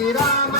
జానకి రామ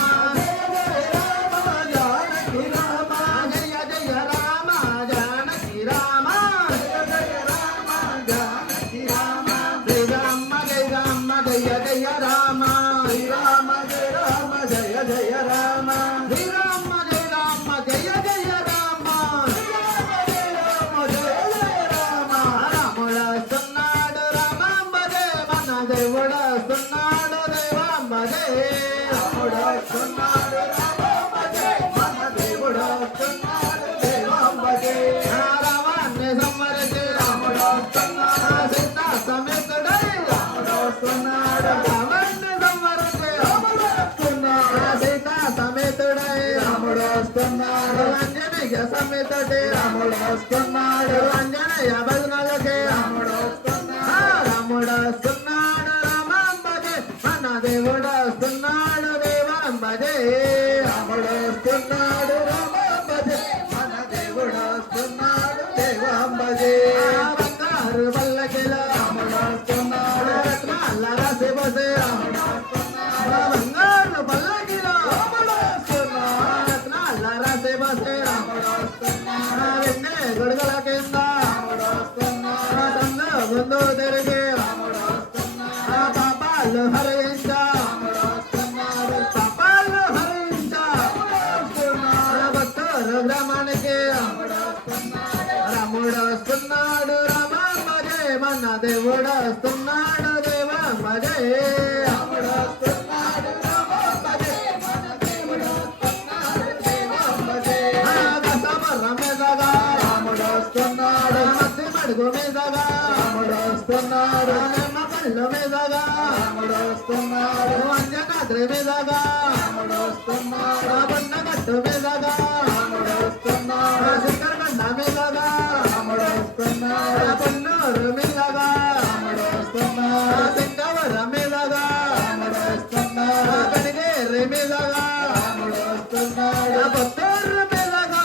సమితటి రాముడు వస్తున్నాడు అంజనయ్య భజనలకి రాముడు వస్తున్నాడు రాముడు వస్తున్నాడు రామాంబజే మన దేవుడు వస్తున్నాడు దేవాంబజే రాముడు వస్తున్నాడు రామాంబజే మన దేవుడు వస్తున్నాడు దేవాంబజే బంగారు పల్లకిల రాముడు వస్తున్నాడు రత్నాల రాసి బసే రాముడు వస్తున్నాడు బంగారు పల్లకిల రాముడు వస్తున్నాడు రత్నాల రాసి బసే గొడగల కింద ముందు తిరిగి పాపాలు హరించ పాపాలు హరించ భక్తులు గ్రామానికి రాముడు వస్తున్నాడు రామాంబజే మన దేవుడు వస్తున్నాడు దేవాంబజే రాముడు వస్తున్నాడు రామాంబజే మన దేవుడు వస్తున్నాడు దేవాంబజే రమేదగా మధ్య మడుగు మీదగా రాముడు వస్తున్నాడు కళ్ళు మీదగా రాముడు వస్తున్నాడు అంజనాద్రి మీదగా రాముడు వస్తున్నాడు బండ గట్టు మీదగా రాముడు వస్తున్నాడు శంకర బండ మీదగా రాముడు వస్తున్నాడు పన్నూరు మీదగా రాముడు వస్తున్నాడు సింగవర మీదగా రాముడు వస్తున్నాడు కడిగేరి మీదగా రాముడు వస్తున్నాడు పుత్తూరు మీదగా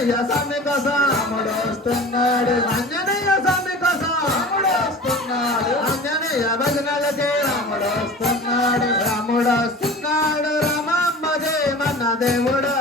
అంజనయ్య స్వామి కోసం రాముడు వస్తున్నాడు అంజనయ్య స్వామి కోసం రాముడు వస్తున్నాడు అంజనయ్య భజనలకి రాముడు వస్తున్నాడు రాముడు వస్తున్నాడు రామాంబజే మన దేవుడు